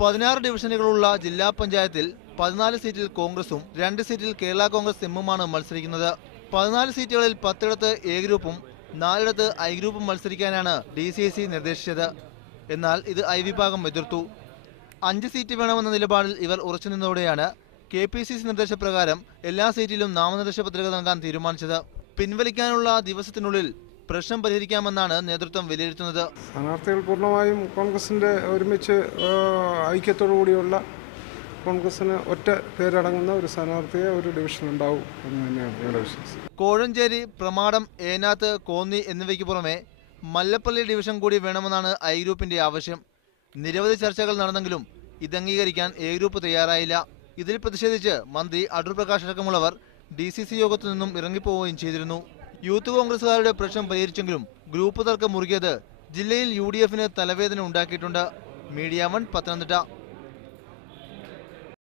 16 ഡിവിഷനുകളുള്ള ജില്ലാ പഞ്ചായത്തിൽ 14 സീറ്റിൽ കോൺഗ്രസും 2 സീറ്റിൽ കേരള കോൺഗ്രസ് എമ്മുമാണ് മത്സരിക്കുന്നത്. 14 സീറ്റുകളിൽ 10ഇടത്ത് എ ഗ്രൂപ്പും 4ഇടത്ത് ഐ ഗ്രൂപ്പും മത്സരിക്കാനാണ് DCC നിർദ്ദേശിച്ചത്. എന്നാൽ ഇത് ഐ വിഭാഗം എതിർത്തു. 5 സീറ്റ് വേണമെന്ന നിലപാടിൽ ഇവർ ഉറച്ചുനിന്നതോടെയാണ് KPCC നിർദ്ദേശപ്രകാരം എല്ലാ സീറ്റിലും നാമനിർദ്ദേശ പത്രിക നൽകാൻ തീരുമാനിച്ചത്. പിൻവലിക്കാനുള്ള ദിവസത്തിനുള്ളിൽ പ്രശ്നം പരിഹരിക്കാമെന്നാണ് നേതൃത്വം വിലയിരുത്തുന്നത്. സ്ഥാനാർത്ഥികൾ പൂർണ്ണമായും കോൺഗ്രസിന്റെ ഒരുമിച്ച് ഐക്യത്തോടുകൂടിയുള്ള കോൺഗ്രസിന് ഒറ്റ പേരടങ്ങുന്ന ഒരു സ്ഥാനാർത്ഥിയെ ഒരു ഡിവിഷൻ ഉണ്ടാവും എന്ന് തന്നെയാണ് ഞങ്ങളുടെ വിശ്വാസം. കോഴഞ്ചേരി, പ്രമാടം, ഏനാത്ത്, കോന്നി എന്നിവയ്ക്ക് പുറമെ മല്ലപ്പള്ളി ഡിവിഷൻ കൂടി വേണമെന്നാണ് ഐ ഗ്രൂപ്പിന്റെ ആവശ്യം. നിരവധി ചർച്ചകൾ നടന്നെങ്കിലും ഇത് അംഗീകരിക്കാൻ എ ഗ്രൂപ്പ് തയ്യാറായില്ല. ഇതിൽ പ്രതിഷേധിച്ച് മന്ത്രി അടൂർ പ്രകാശ് അടക്കമുള്ളവർ DCC യോഗത്തിൽ നിന്നും ഇറങ്ങിപ്പോവുകയും ചെയ്തിരുന്നു. യൂത്ത് കോൺഗ്രസുകാരുടെ പ്രശ്നം പരിഹരിച്ചെങ്കിലും ഗ്രൂപ്പ് തർക്കം മുറുകിയത് ജില്ലയിൽ UDF തലവേദന ഉണ്ടാക്കിയിട്ടുണ്ട്. മീഡിയ 1 പത്തനംതിട്ട.